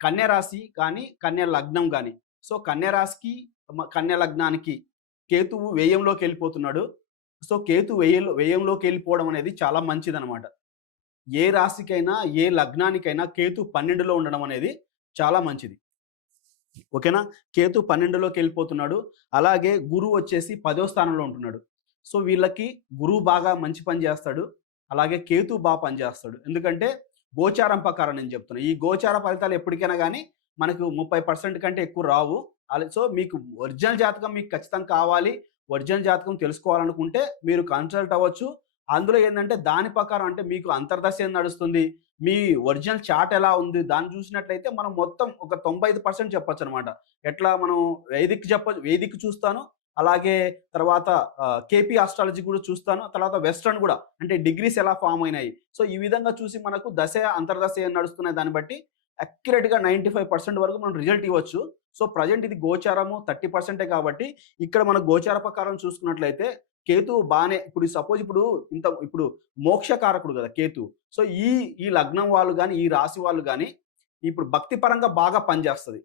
కన్య రాశి కానీ, కన్య లగ్నం గాని. సో, కన్య రాశికి, కన్య లగ్నానికి కేతువు వ్యయంలోకెళ్ళిపోతున్నాడు. సో, కేతు వ్యయంలోకెళ్ళిపోవడం అనేది చాలా మంచిదనమాట. ఏ రాశికైనా, ఏ లగ్నానికైనా కేతు 12లో ఉండడం అనేది చాలా మంచిది. ఓకేనా? కేతు 12లోకెళ్ళిపోతున్నాడు. అలాగే గురువు వచ్చేసి 10వ స్థానంలో ఉంటున్నాడు. సో, వీళ్ళకి గురువు బాగా మంచి పని జేస్తాడు. అలాగే కేతు పనిజేస్తాడు. ఎందుకంటే గోచారం ప్రకారం నేను చెప్తున్నా. ఈ గోచార ఫలితాలు ఎప్పటికైనా గానీ మనకు 30% కంటే ఎక్కువ రావు. సో, మీకు ఒరిజినల్ జాతకం మీకు ఖచ్చితంగా కావాలి. ఒరిజినల్ జాతకం తెలుసుకోవాలనుకుంటే మీరు కన్సల్ట్ అవ్వచ్చు. అందులో ఏందంటే దాని ప్రకారం అంటే మీకు అంతర్దశ ఏం నడుస్తుంది? మీ ఒరిజినల్ చార్ట్ ఎలా ఉంది? దాన్ని చూసినట్లయితే మనం మొత్తం ఒక 95% చెప్పొచ్చనమాట. ఎట్లా మనం వేదిక్ చూస్తాను. అలాగే తర్వాత కేపీ ఆస్ట్రాలజీ కూడా చూస్తాను. తర్వాత వెస్టర్న్ గూడా అంటే డిగ్రీస్ ఎలా ఫార్మ్ అయినాయి. సో, ఈ విధంగా చూసి మనకు అంతర్దశ ఏం నడుస్తున్నాయి దాన్ని బట్టి యాక్యురేట్‌గా 95% వరకు మనం రిజల్ట్ ఇవ్వచ్చు. సో, ప్రెజెంట్ ఇది గోచారము 30% కాబట్టి ఇక్కడ మన గోచార ప్రకారం చూసుకున్నట్లయితే కేతువు బానే ఇప్పుడు సపోజ్ ఇప్పుడు మోక్షకారకుడు గదా కేతువు. సో, ఈ లగ్నం వాళ్ళు గాని, ఈ రాశి వాళ్ళు గాని ఇప్పుడు భక్తి పరంగా బాగా పనిచేస్తది.